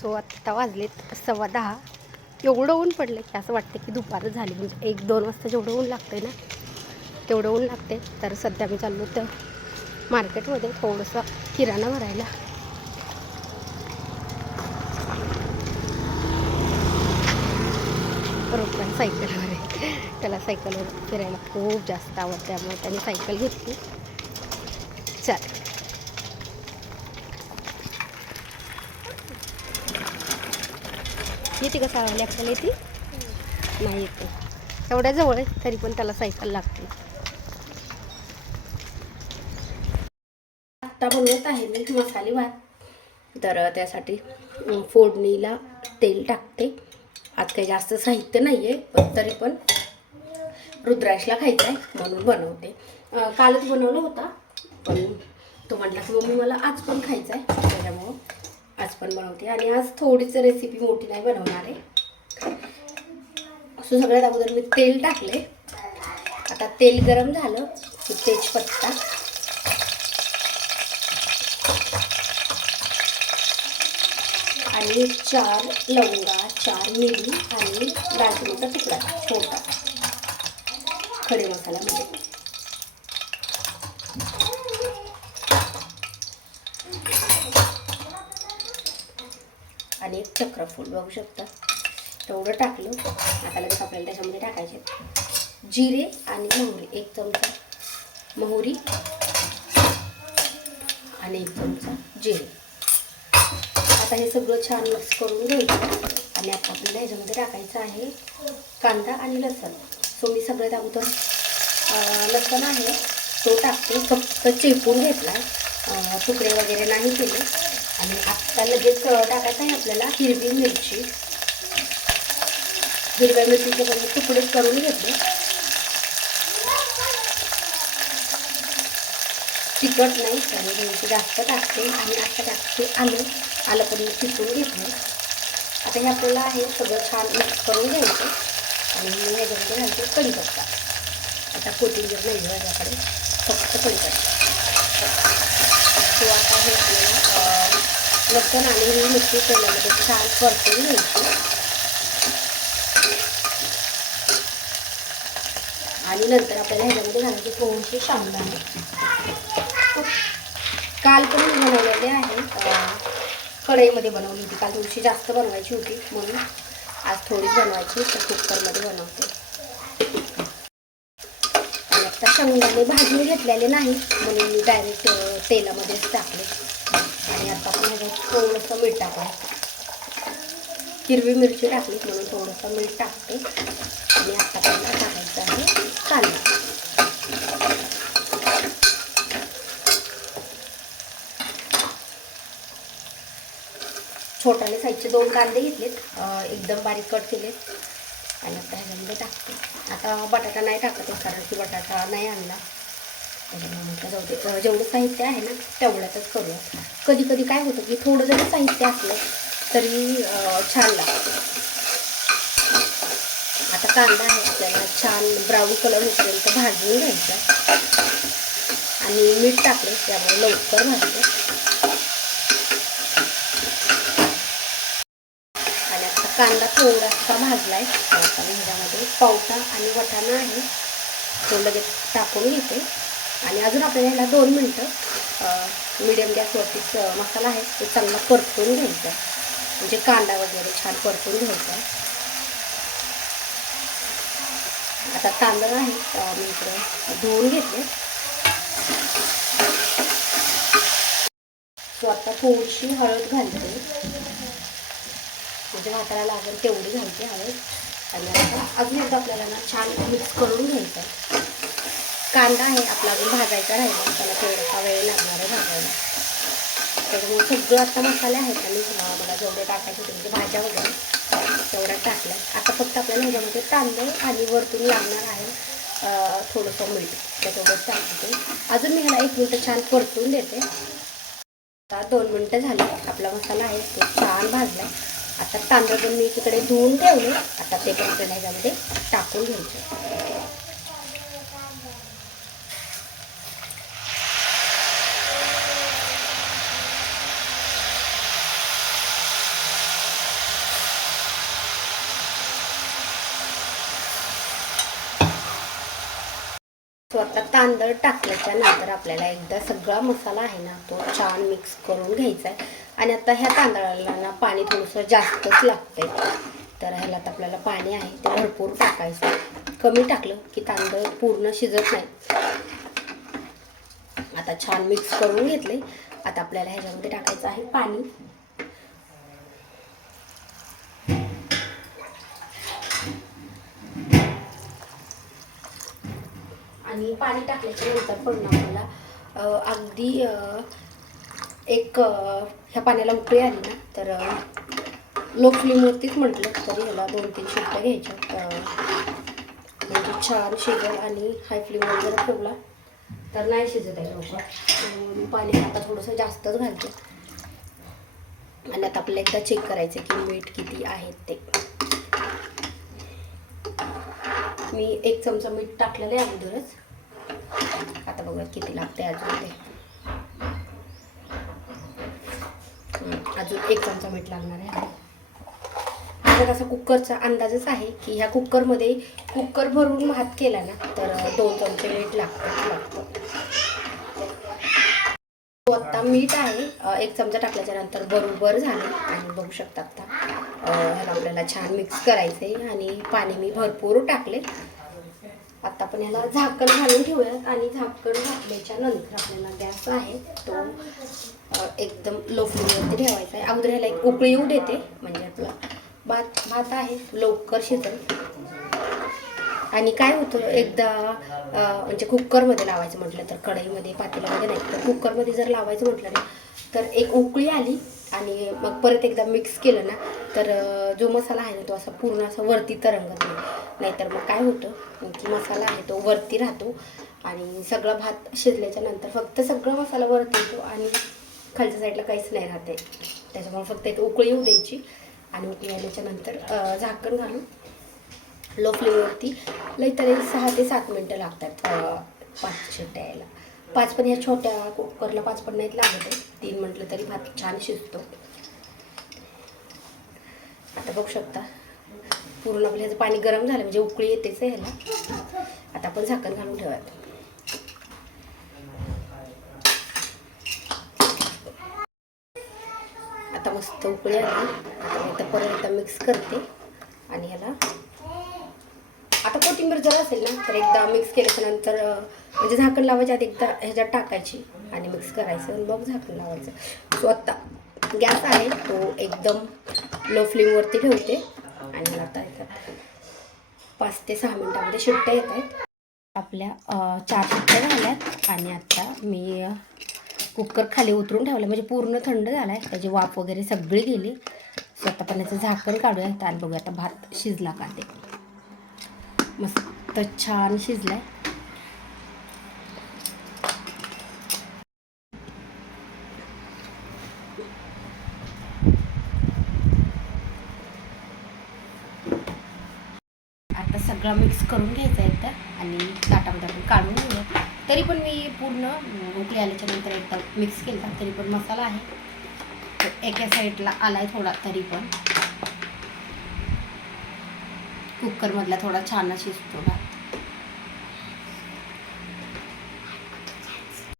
So आत्ता वाजलेत 10:15. एवढं ऊन पडलं की असं वाटतं की दुपारच झाली. म्हणजे 1-2 वाजता जेवढं ऊन लागते ना तेवढं ऊन लागते. तर सध्या मी चाललो तर मार्केटमध्ये थोडंसं किराणा भरायला. रोपण सायकलवर आहे. त्याला सायकलवर फिरायला खूप जास्त आवडतं, त्यामुळे त्याने सायकल घेतली. चल येते का चालवली? आपल्याला येते नाही येते. एवढ्या जवळ आहे तरी पण त्याला सायकल लागते. आत्ता बनवत आहे मी मसाले भात. तर त्यासाठी फोडणीला तेल टाकते. आज काही जास्त साहित्य नाही आहे, पण तरी पण रुद्राक्षला खायचं आहे म्हणून बनवते. कालच बनवलं होता, पण तो म्हटला की मम्मी मला आज पण खायचं आहे, त्याच्यामुळं आज पण बनवते. आणि आज थोडीच रेसिपी मोठी नाही बनवणार आहे. असं सगळ्यात अगोदर मी तेल टाकले. आता तेल गरम झालं की तेजपत्ता आणि 4 लवंगा, 4 मिरी आणि दालचिनीचा तुकडा छोटा खडे मसाल्यामध्ये. आणि एक चक्रफूल बघू शकता, तेवढं टाकलं. आता लगेच आपल्याला त्याच्यामध्ये टाकायचे जिरे आणि मोहरी. 1 चमचा मोहरी आणि 1 चमचा जिरे. आता हे सगळं छान मिक्स करून घ्यायचं. आणि आता आपल्याला ह्याच्यामध्ये टाकायचं आहे कांदा आणि लसूण. सो मी सगळ्यात अगोदर लसूण आहे तो टाकते. फक्त चेपून घेतला, तुकडे वगैरे नाही केले. आणि आत्ता लगेच टाकायचं आहे आपल्याला हिरवी मिरची. हिरव्या मिरचीचे पण तुकडे करून घेतले. तिखट नाही आणि मिरची जास्त टाकते. आणि आता टाकते आलं पण मी चिरून घेतलं. आता हे आपल्याला आहे सगळं छान मिक्स करून घ्यायचं. आणि मी ह्याच्यामध्ये घालते कढीपत्ता. आता कोथिंबीर नाही माझ्याकडे, फक्त कढीपत्ता. तो आता हे आपल्याला लसूण आणि हिरवी मिरची तेलामध्ये छान परतून घ्यायची. आणि नंतर आपल्याला ह्याच्यामध्ये घालायची थोडीशी शेंगदाणे. काल पण मी बनवलेले आहे, कढईमध्ये बनवली होती. काल थोडीशी जास्त बनवायची होती म्हणून आज थोडीच बनवायची, तर कुकरमध्ये बनवते. आणि आता शेंगदाणे भाजून घेतलेले नाही म्हणून मी डायरेक्ट तेलामध्येच टाकले. आणि आता आपण ह्याच्यात थोडंसं मीठ टाकलं. हिरवी मिरची टाकली म्हणून थोडंसं मीठ टाकते. आणि आता आपल्याला टाकायचं आहे कांदा. छोट्याने साईजचे 2 कांदे घेतलेत, एकदम बारीक कट केलेत. आणि आता ह्याच्यामध्ये टाकते. आता बटाटा नाही टाकत आहे कारण की बटाटा नाही आणला, त्याच्यामुळे जाऊ दे. जेवढं साहित्य आहे ना तेवढ्यातच करूया. कधी कधी काय होतं की थोडं जरी साहित्य असलं तरी छान लागतं. आता कांदा आहे आपल्याला छान ब्राऊन कलर होईपर्यंत भाजून घ्यायचा. आणि मीठ टाकले त्यामुळे लवकर भाजते. आणि आता कांदा थोडासा भाजलाय. आता ह्याच्यामध्ये पावटा आणि वाटाणा आहे तो लगेच टाकून घेते. आणि अजून आपल्याला ह्याला 2 मिनटं मिडियम गॅसवरतीच मसाला आहे तो चांगला परतून घ्यायचा. म्हणजे कांदा वगैरे छान परतून घ्यायचा. आता तांदूळ आहे मी इकडे धुवून घेतले. सो आता थोडीशी हळद घालते, म्हणजे भाताला लागेल तेवढी घालते हळद. आणि आता अजून एकदा आपल्याला ना छान मिक्स करून घ्यायचं. कांदा आहे आपला अजून भाजायचा राहिला, त्याला थोडासा वेळ लागणार आहे भाजायला. त्याच्यामुळे सगळं आता मसाले आहेत आणि मला जेवढे टाकायचे होते म्हणजे भाज्या वगैरे तेवढ्या टाकल्या. आता फक्त आपल्याला ह्याच्यामध्ये तांदूळ आणि वरतून लागणार आहे थोडंसं मीठ, त्याच्यावर टाकते. अजून मी ह्याला 1 मिनटं छान परतून देते. आता 2 मिनटं झाली. आपला मसाला आहे तो छान भाजला. आता तांदूळ पण मी तिकडे धुवून ठेवले. आता ते पण आपल्याला ह्याच्यामध्ये टाकून घ्यायचे. आता तांदूळ टाकल्याच्या नंतर आपल्याला एकदा सगळा मसाला आहे ना तो छान मिक्स करून घ्यायचा आहे. आणि आता ह्या तांदळाला ना पाणी थोडंसं जास्तच लागतंय, तर ह्याला आता आपल्याला पाणी आहे ते भरपूर टाकायचं. कमी टाकलं की तांदूळ पूर्ण शिजत नाही. आता छान मिक्स करून घेतले. आता आपल्याला ह्याच्यामध्ये टाकायचं आहे पाणी. आणि पाणी टाकल्याच्या नंतर पण आपल्याला अगदी एक ह्या पाण्याला उकळी आली ना तर लो फ्लेमवरतीच म्हटलं तरी ह्याला 2-3 शिट्ट्या घ्यायच्या, म्हणजे छान शिजेल. आणि हाय फ्लेमवर जर ठेवला तर नाही शिजत आहे लवकर. मी पाणी आता थोडंसं जास्तच घालते. आणि आता आपल्याला एकदा चेक करायचं की मीठ किती आहे ते. मी 1 चमचा मीठ टाकलेलं आहे अगोदरच. आता बघा किती लागते अजून ते. अजून 1 चमचा मीठ लागणार आहे. आता तसा कुकरचा अंदाजच आहे की ह्या कुकरमध्ये कुकर भरून भात केला ना तर 2 चमचे मीठ लागतं. आता मीठ आहे 1 चमचा टाकल्याच्या नंतर बरोबर झाले. आणि बघू शकता आता ह्याला आपल्याला छान मिक्स करायचं आहे. आणि पाणी मी भरपूर टाकले. आता आपण ह्याला झाकण घालून ठेवूयात. आणि झाकण घातल्याच्या नंतर आपल्याला गॅस आहे तो एकदम लो फ्लेमवरती ठेवायचा आहे. अगोदर ह्याला एक उकळी येऊ देते, म्हणजे आपला भात आहे लवकर शिजेल. आणि काय होतं एकदा म्हणजे कुकरमध्ये लावायचं म्हटलं तर, कढईमध्ये पातेल्यामध्ये नाही तर कुकरमध्ये जर लावायचं म्हटलं ना तर एक उकळी आली आणि मग परत एकदा मिक्स केलं ना तर जो मसाला आहे ना तो असा पूर्ण असा वरती तरंगत नाही. नाहीतर मग काय होतं की मसाला आहे तो वरती राहतो आणि सगळा भात शिजल्याच्या नंतर फक्त सगळा मसाला वरती येतो आणि खालच्या साईडला काहीच नाही राहते. त्याच्यामुळे फक्त एक उकळी येऊ द्यायची. आणि उकळी आल्याच्या नंतर झाकण घालून लो फ्लेमवरती लई तरी 6 ते 7 मिनटं लागतात 5 शिट्ट्या यायला. 5 पण ह्या छोट्या कुकरला 5 पण नाहीत लागत आहे. 3 म्हटलं तरी भात छान शिजतो. आता बघू शकता पूर्ण आपलं ह्याचं पाणी गरम झालं म्हणजे उकळी येतेच आहे ह्याला. आता आपण झाकण घालून ठेवायचं. आता मस्त उकळी आली. आता मी परत एकदा मिक्स करते. आणि ह्याला आता कोथिंबीर जर असेल ना तर एकदा मिक्स केल्याच्या नंतर म्हणजे झाकण लावायच्या आधी एकदा ह्याच्यात टाकायची आणि मिक्स करायचं आणि मग झाकण लावायचं. सो आता गॅस आहे तो एकदम लो फ्लेमवरती ठेवते. आणि मला आता 5 ते 6 मिनटामध्ये शिट्ट्या येत आहेत. आपल्या 4 शिट्ट्या झाल्यात. आणि आता मी कुकर खाली उतरून ठेवलं म्हणजे पूर्ण थंड झाला आहे. त्याची वाफ वगैरे सगळी गेली. स्वतः पण याचं झाकण काढूया आणि बघूया आता भात शिजला का ते. मस्त छान शिजलाय. आता सगळं मिक्स करून घ्यायचं आहे एकदा आणि ताटामध्ये आपण काढून घेऊया. तरी पण मी पूर्ण उकळी आल्याच्या नंतर एकदा मिक्स केला तरी पण मसाला आहे एका साईडला आलाय थोडा. तरी पण कुकरमधला थोडा छान शिजतो भात.